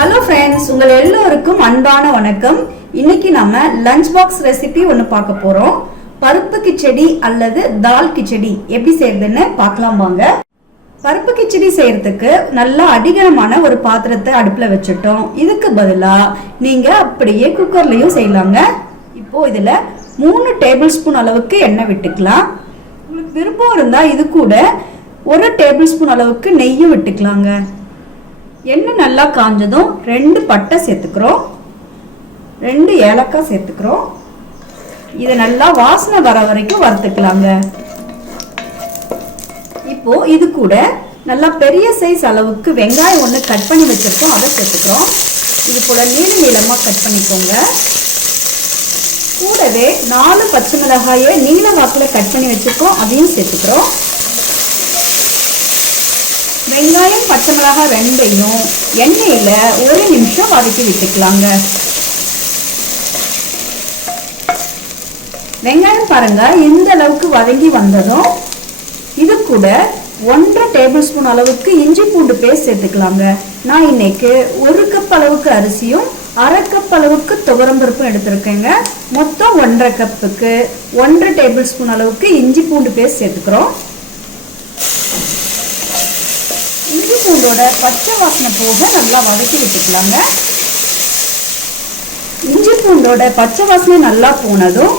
Hello friends உங்கள் எல்லோருக்கும் அன்பான வணக்கம். இன்னைக்கு நம்ம லஞ்ச் பாக்ஸ் ரெசிபி ஒன்று பார்க்க போகிறோம் பருப்பு கிச்சடி அல்லது தால் கிச்சடி எப்படி செய்யறதுன்னு பார்க்கலாம் வாங்க. பருப்பு கிச்சடி செய்யறதுக்கு நல்லா அடிகரமான ஒரு பாத்திரத்தை அடுப்பில் வச்சுட்டோம். இதுக்கு பதிலாக நீங்கள் அப்படியே குக்கர்லேயும் செய்யலாங்க. இப்போ இதில் மூணு டேபிள் ஸ்பூன் அளவுக்கு எண்ணெய் விட்டுக்கலாம். உங்களுக்கு விருப்பம் இருந்தால் இது கூட ஒரு டேபிள் ஸ்பூன் அளவுக்கு நெய்யும் விட்டுக்கலாங்க. எண்ணெய் நல்லா காஞ்சதும் ரெண்டு பட்டை சேர்த்துக்கிறோம். ரெண்டு ஏலக்காய் சேர்த்துக்கிறோம். இதை நல்லா வாசனை வர வரைக்கும் வறுத்துக்கலாங்க. இப்போ இது கூட நல்லா பெரிய சைஸ் அளவுக்கு வெங்காயம் ஒன்று கட் பண்ணி வச்சிருக்கோம். அதை சேர்த்துக்கிறோம். இது போல நீள நீளமாக கட் பண்ணிக்கோங்க. கூடவே நாலு பச்சை மிளகாயை நீல வாக்கில் கட் பண்ணி வச்சுருக்கோம். அதையும் சேர்த்துக்கிறோம். வெங்காயம் பச்சை மிளகாய் ரெண்டையும் எண்ணெயில் ஒரு நிமிஷம் வதக்கி விட்டுக்கலாங்க. வெங்காயம் பாருங்க இந்த அளவுக்கு வதங்கி வந்ததும் இது கூட ஒன்றரை டேபிள் ஸ்பூன் அளவுக்கு இஞ்சி பூண்டு பேஸ்ட் சேர்த்துக்கலாங்க. நான் இன்னைக்கு ஒரு கப் அளவுக்கு அரிசியும் அரை கப் அளவுக்கு துவரம்பருப்பும் எடுத்திருக்கேங்க. மொத்தம் ஒன்றரை கப்புக்கு ஒன்றரை டேபிள் ஸ்பூன் அளவுக்கு இஞ்சி பூண்டு பேஸ்ட் சேர்த்துக்கிறோம் இஞ்சி பூண்டோட பச்சை வாசனை போக நல்லா வதக்கி விட்டுக்கலாங்க. இஞ்சி பூண்டோட பச்சை வாசனை நல்லா போனதும்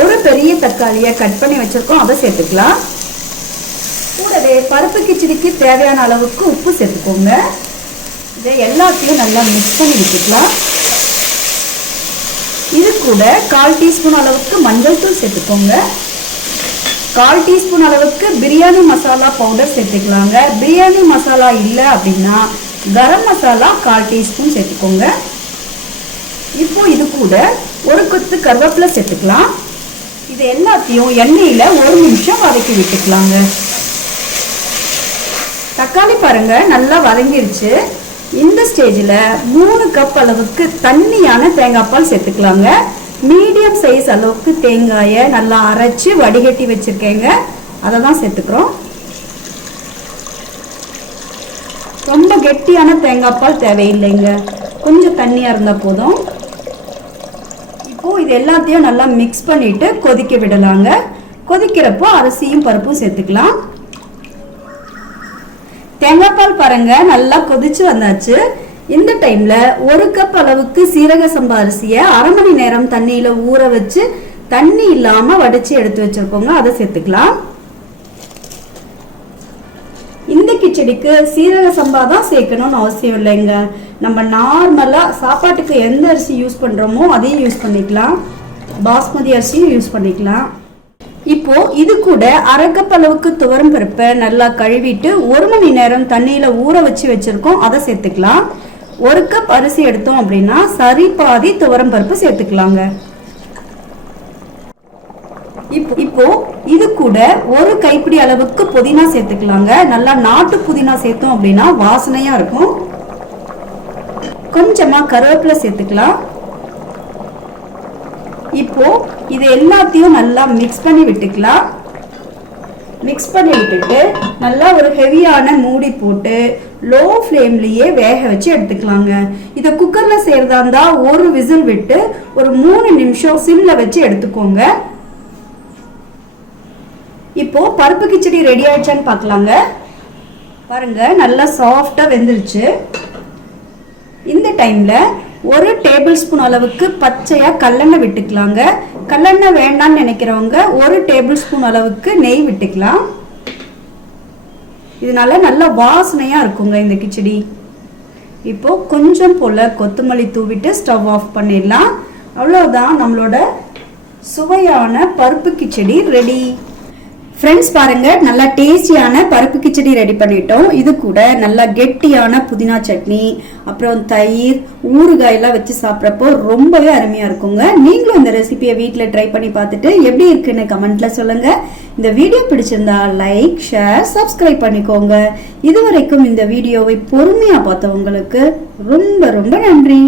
ஒரு பெரிய தக்காளியை கட் பண்ணி வச்சிருக்கோம் அதை சேர்த்துக்கலாம். கூடவே பருப்பு கிச்சடிக்கு தேவையான அளவுக்கு உப்பு சேர்த்துக்கோங்க. இதை எல்லாத்தையும் நல்லா மிக்ஸ் பண்ணி விட்டுக்கலாம். இது கூட கால் டீஸ்பூன் அளவுக்கு மஞ்சள் தூள் சேர்த்துக்கோங்க. கால் டீஸ்பூன் அளவுக்கு பிரியாணி மசாலா பவுடர் சேர்த்துக்கலாங்க. பிரியாணி மசாலா இல்லை அப்படின்னா கரம் மசாலா கால் டீஸ்பூன் சேர்த்துக்கோங்க. இப்போ இது கூட ஒரு கொத்து கருவேப்பிலை சேர்த்துக்கலாம். இது எல்லாத்தையும் எண்ணெயில் ஒரு நிமிஷம் வதக்கி விட்டுக்கலாங்க. தக்காளி பாருங்க நல்லா வதங்கிருச்சு. இந்த ஸ்டேஜில் மூணு கப் அளவுக்கு தண்ணியான தேங்காய் பால் சேர்த்துக்கலாங்க. மீடியம் சைஸ் அளவுக்கு தேங்காயை நல்லா அரைச்சு வடிகட்டி வச்சிருக்கேங்க. அதை தான் சேர்த்துக்கிறோம். ரொம்ப கெட்டியான தேங்காய் பால் தேவையில்லைங்க. கொஞ்சம் தண்ணியாக இருந்தால் போதும். இப்போ இது எல்லாத்தையும் நல்லா மிக்ஸ் பண்ணிட்டு கொதிக்க விடலாங்க. கொதிக்கிறப்போ அரிசியும் பருப்பும் சேர்த்துக்கலாம். தேங்காய் பால் பாருங்க நல்லா கொதிச்சு வந்தாச்சு. இந்த டைம்ல ஒரு கப் அளவுக்கு சீரக சம்பா அரிசியை அரை மணி நேரம் தண்ணியில ஊற வச்சு தண்ணி இல்லாம வடிச்சு எடுத்து வச்சிருக்கோங்க. அதை சேர்த்துக்கலாம். இந்த கிச்சடிக்கு சீரக சம்பா தான் சேர்க்கணும்னு அவசியம் இல்லைங்க. நம்ம நார்மலா சாப்பாட்டுக்கு எந்த அரிசி யூஸ் பண்றோமோ அதையும் யூஸ் பண்ணிக்கலாம். பாஸ்மதி அரிசியும் யூஸ் பண்ணிக்கலாம். இப்போ இது கூட அரைக்கப் அளவுக்கு துவரம் பருப்பை நல்லா கழுவிட்டு ஒரு மணி நேரம் தண்ணியில ஊற வச்சு வச்சிருக்கோம். அதை சேர்த்துக்கலாம். ஒரு கப் அரிசி எடுத்தோம் அப்படின்னா சரி பாதி துவரம் பருப்பு சேர்த்துக்கலாங்க. இப்போ இப்போ இது கூட ஒரு கைப்பிடி அளவுக்கு புதினா சேர்த்துக்கலாங்க. நல்லா நாட்டு புதினா சேர்த்தோம் அப்படின்னா வாசனையா இருக்கும். கொஞ்சமா கருவேப்பிலை சேர்த்துக்கலாம். இப்போ இது எல்லாத்தையும் நல்லா மிக்ஸ் பண்ணி விட்டுக்கலாம். மிக்ஸ் பண்ணி விட்டுட்டு நல்லா ஒரு ஹெவியான மூடி போட்டு லோ ஃப்ளேம்லேயே வேக வச்சு எடுத்துக்கலாங்க. இதை குக்கரில் செய்கிறதா இருந்தால் ஒரு விசில் விட்டு ஒரு மூணு நிமிஷம் சிம்மில் வச்சு எடுத்துக்கோங்க. இப்போ பருப்பு கிச்சடி ரெடி ஆயிடுச்சான்னு பார்க்கலாங்க பாருங்க நல்லா சாஃப்டாக வெந்துருச்சு. இந்த டைம்ல ஒரு டேபிள் ஸ்பூன் அளவுக்கு பச்சையாக கல்லெண்ணெய் விட்டுக்கலாங்க. கல்லெண்ணெய் வேண்டாம்னு நினைக்கிறவங்க ஒரு டேபிள் ஸ்பூன் அளவுக்கு நெய் விட்டுக்கலாம். இதனால நல்ல வாசனையா இருக்குங்க இந்த கிச்சடி. இப்போ கொஞ்சம் போல கொத்தமல்லி தூவிட்டு ஸ்டவ் ஆஃப் பண்ணிடலாம். அவ்வளோதான் நம்மளோட சுவையான பருப்பு கிச்சடி ரெடி. ஃப்ரெண்ட்ஸ் பாருங்க நல்லா டேஸ்டியான பருப்பு கிச்சடி ரெடி பண்ணிட்டோம். இது கூட நல்லா கெட்டியான புதினா சட்னி அப்புறம் தயிர் ஊறுகாயெல்லாம் வச்சு சாப்பிட்றப்போ ரொம்பவே அருமையாக இருக்குங்க. நீங்களும் இந்த ரெசிபியை வீட்டில் ட்ரை பண்ணி பார்த்துட்டு எப்படி இருக்குன்னு கமெண்ட்ல சொல்லுங்க. இந்த வீடியோ பிடிச்சிருந்தா லைக் ஷேர் சப்ஸ்கிரைப் பண்ணிக்கோங்க. இதுவரைக்கும் இந்த வீடியோவை பொறுமையாக பார்த்தவங்களுக்கு ரொம்ப ரொம்ப நன்றி.